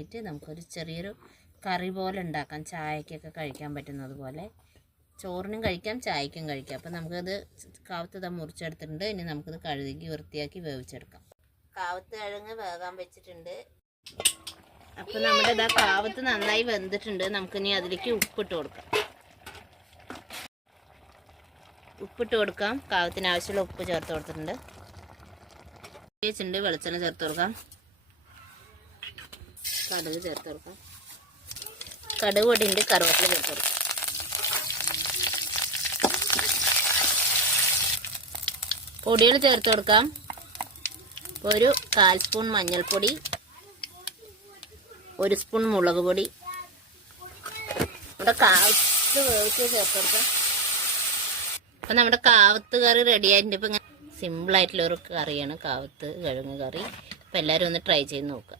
നോക്കിയിട്ട് നമുക്കൊരു ചെറിയൊരു കറി പോലെ ഉണ്ടാക്കാം. ചായക്കൊക്കെ കഴിക്കാൻ പറ്റുന്നത് പോലെ. ചോറിനും കഴിക്കാം ചായക്കും കഴിക്കാം. അപ്പം നമുക്കത് കാവത്ത് ഇതാ മുറിച്ചെടുത്തിട്ടുണ്ട്. ഇനി നമുക്കത് കഴുകി വൃത്തിയാക്കി വേവിച്ചെടുക്കാം. കാവത്ത് കിഴങ്ങ് വേകാൻ വെച്ചിട്ടുണ്ട്. അപ്പം നമ്മുടെ ഇതാ കാവത്ത് നന്നായി വെന്തിട്ടുണ്ട്. നമുക്കിനി അതിലേക്ക് ഉപ്പിട്ട് കൊടുക്കാം. ഉപ്പിട്ട് കൊടുക്കാം. കാവത്തിന് ആവശ്യമുള്ള ഉപ്പ് ചേർത്ത് കൊടുത്തിട്ടുണ്ട്. വെളിച്ചെണ്ണ ചേർത്ത് കൊടുക്കാം. കടുക് ചേർത്ത് കൊടുക്കാം. കടുക് പൊടിയുണ്ട് കറുവേപ്പില ചേർത്ത് കൊടുക്കാം. പൊടികൾ ചേർത്ത് കൊടുക്കാം. ഒരു കാൽ സ്പൂൺ മഞ്ഞൾപ്പൊടി ഒരു സ്പൂൺ മുളക് പൊടി. നമ്മുടെ കാവത്ത് വേവിച്ച് ചേർത്ത് കൊടുക്കാം. അപ്പം നമ്മുടെ കാവത്ത് കറി റെഡി ആയിട്ടുണ്ട്. ഇപ്പം ഇങ്ങനെ സിമ്പിളായിട്ടുള്ളൊരു കറിയാണ്. കാവത്ത് കിഴങ്ങ് കറി. അപ്പം എല്ലാവരും ഒന്ന് ട്രൈ ചെയ്ത് നോക്കുക.